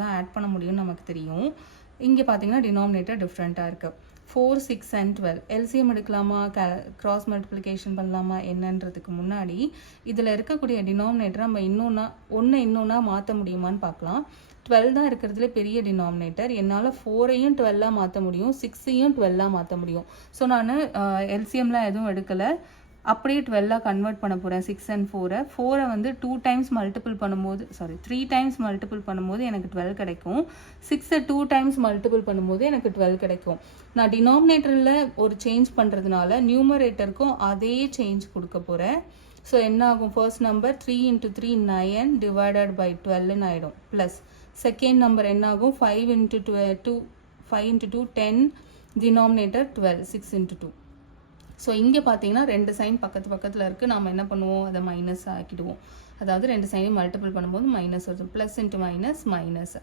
தான் ஆட் பண்ண முடியும்னு நமக்கு தெரியும். இங்கே பார்த்தீங்கன்னா டினாமினேட்டர் டிஃப்ரெண்ட்டாக இருக்குது. 4, 6 and 12 எல்சிஎம் எடுக்கலாமா, கிராஸ் மல்டிப்ளிகேஷன் பண்ணலாமா என்னன்றதுக்கு முன்னாடி இதில் இருக்கக்கூடிய டினாமினேட்டர் நம்ம இன்னொன்னா மாற்ற முடியுமான்னு பார்க்கலாம். 12 தான் இருக்கிறதுல பெரிய டினாமினேட்டர். என்னால் 4ஐயும் 12ஆக மாற்ற முடியும், 6ஐயும் 12ஆக மாற்ற முடியும். ஸோ நான் எல்சிஎம்லாம் எதுவும் எடுக்கலை, அப்படியே 12ஆக கன்வெர்ட் பண்ண போகிறேன். 6 and 4ஐ வந்து 2 times மல்டிபிள் பண்ணும்போது 3 times மல்டிபிள் பண்ணும்போது எனக்கு 12 கிடைக்கும். 6ஐ 2 times மல்டிபிள் பண்ணும்போது எனக்கு 12 கிடைக்கும். நான் டினாமினேட்டரில் ஒரு சேஞ்ச் பண்ணுறதுனால நியூமரேட்டருக்கும் அதே சேஞ்ச் கொடுக்க போகிறேன். ஸோ என்ன ஆகும், first number 3 into 3 9 divided by 12ன்னு ஆகிடும். ப்ளஸ் செகண்ட் நம்பர் என்ன ஆகும், 5 into 2 10, டினாமினேட்டர் 12, 6 into 2. ஸோ இங்கே பார்த்தீங்கன்னா 2 சைன் பக்கத்தில் இருக்குது. நாம் என்ன பண்ணுவோம், அதை மைனஸ் ஆக்கிடுவோம். அதாவது 2 சைனையும் மல்டிபிள் பண்ணும்போது மைனஸ் வருது. Plus into minus minus.